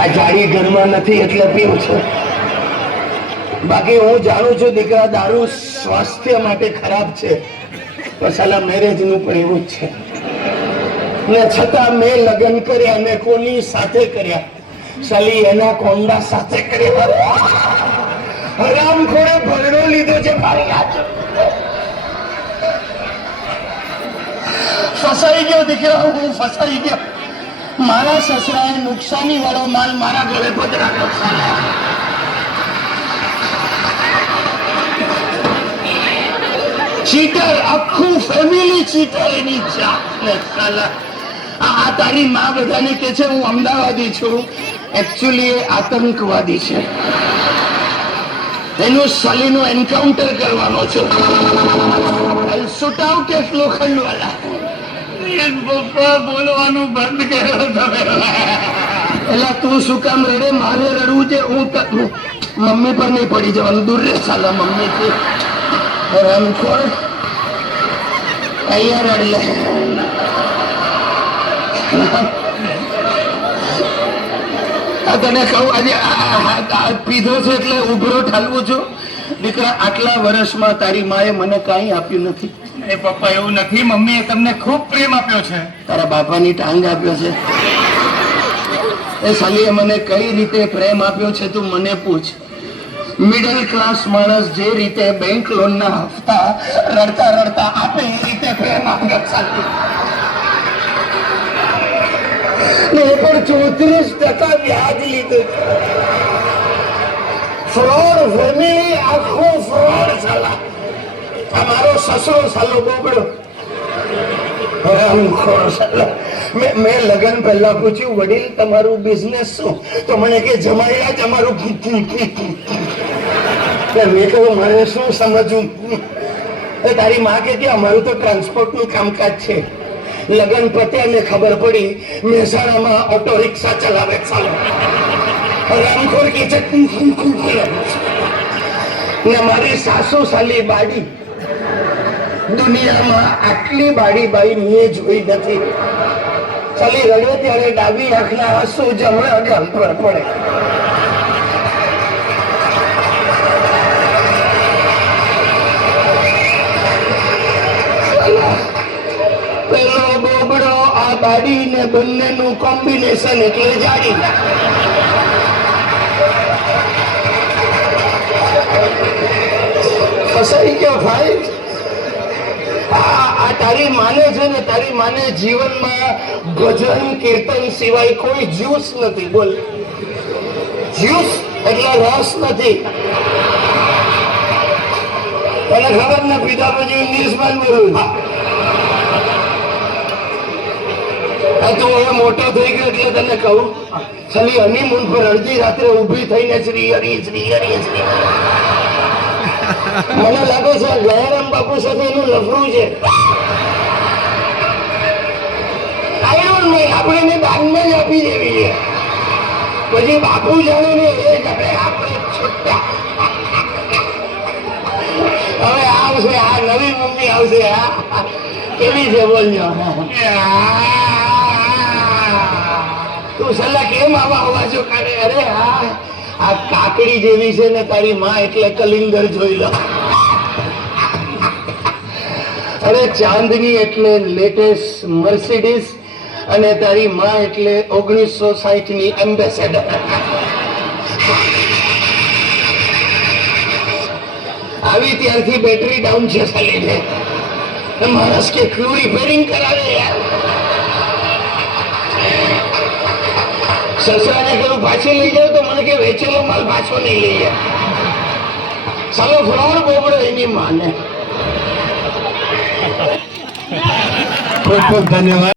આ જાડી ઘરમાં નથી, એટલે પીવું છું. બાકી હું જાણું છું, દીકરા, દારૂ સ્વાસ્થ્ય માટે ખરાબ છે. પણ સાલા મેરેજનું પણ એવું જ છે. ને છતાં મેં લગ્ન કર્યા ને કોની સાથે કર્યા? સાલી, એના કોંડા સાથે કર્યા. હરામ ખોડે ભરડો લીધો છે મારી ફસાઈ ગયો દીકરા, હું ફસાઈ ગયો. મારા સસરાએ નુકસાની વાળો માલ મારા ઘરે પધરાવ્યો. ચીટર, આખું ફેમિલી ચીટર એની જાતને સાલા આ તારી માં બધાને કે છે, હું અમદાવાદી છું. એકચ્યુઅલી એ આતંકવાદી છે. એનું સલીનું એન્કાઉન્ટર કરવાનો છું. આઉટ એફ લોખંડ વાળા પપ્પા બોલવાનું બંધ કર્યો તમે એટલે તું શું કામ રડે? મારે રડવું છે. હું મમ્મી પર નહીં પડી જવાનું. દૂર રે સાલા મમ્મી થી રમખોર અહીંયા રડ લે. તને કહું, આજે આ પીધો છે એટલે ઉભરો ઠાલવું છું. દીકરા, આટલા વર્ષમાં તારી માએ મને કાંઈ આપ્યું નથી. એ પપ્પા એવું નથી, મમ્મીએ તમને ખૂબ પ્રેમ આપ્યો છે. તારા બાપાની ટાંગ આપ્યો છે. એ સાલીએ મને કઈ રીતે પ્રેમ આપ્યો છે તું મને પૂછ. મિડલ ક્લાસ માણસ જે રીતે બેંક લોનના હપ્તા રડતા રડતા આપે એ રીતે પ્રેમ આપ્યો સાલી ને પણ ચોત્રીસ ટકા વ્યાજ લીધું. ફ્રોડ ફેમિલી આખો ફ્રોડ સાલા આ સસરો સાલો બોગડો મેં લગ્ન પહેલા પૂછ્યું, વડીલ, તમારું બિઝનેસ શું? તો મને કે, જમાયેલા જ અમારું મેં કહ્યું મને શું સમજવું? તારી માં કે અમારું તો ટ્રાન્સપોર્ટનું કામકાજ છે. લગ્ન પત્યા ને ખબર પડી, મહેસાણામાં ઓટો રિક્ષા ચલાવે ચાલો હરામખોર કે છે ને મારી સાસુ સાલી બાડી દુનિયામાં આટલી બાડી બાઈ મેં જોઈ નથી. ચાલી રડે ત્યારે ડાબી આંખના આંસુ જમણા ગામ પર પડે. પેલો બોબડો આ બાડી બંનેનું કોમ્બિનેશન એટલે જાડી. ફસાઈ ગયો ભાઈ. તારી માને છે ને તારી માને જીવનમાં ભજન, કીર્તન સિવાય કોઈ જ્યુસ નથી, બોલ. જ્યુસ એટલે રસ નથી. તને ખબર ને પીધા પછી ઇંગ્લિશમાં જ બોલું તું હવે મોટો થઈ ગયો એટલે તને કહું છેલ્લી હનીમૂન પર અડધી રાત્રે ઊભી થઈને શ્રી હરી શ્રી હરી, શ્રી મને લાગે છે આ ગયારામ બાપુ સાથે એનું લફડું છે. આપણે દાનમાં જ આપી દેવી છે. પછી બાપુ જાણે ને એ જાણે આપણે છૂટ્યા. હવે આવશે, આ નવી મમ્મી આવશે, આ કેવી છે બોલજો. તું સલાહ કેમ આવા અવાજો કરે? અરે આ આ કાકડી જેવી છે ને તારી માં એટલે કલિંગર જોઈ લો. અરે ચાંદની એટલે લેટેસ્ટ મર્સિડીસ અને તારી માં એટલે ઓગણીસો સાહીઠની એમ્બેસેડર આવી ત્યારથી બેટરી ડાઉન છે સાલી માણસ કે કેટલું રિપેરિંગ કરાવે યાર. સસરાને કહ્યું પાછી લઈ જાવ તો મને કે વેચેલો માલ પાછો નહીં લઈ જાય. સાલો ફ્રોડ બોબડો એની માને. ખૂબ ખૂબ ધન્યવાદ.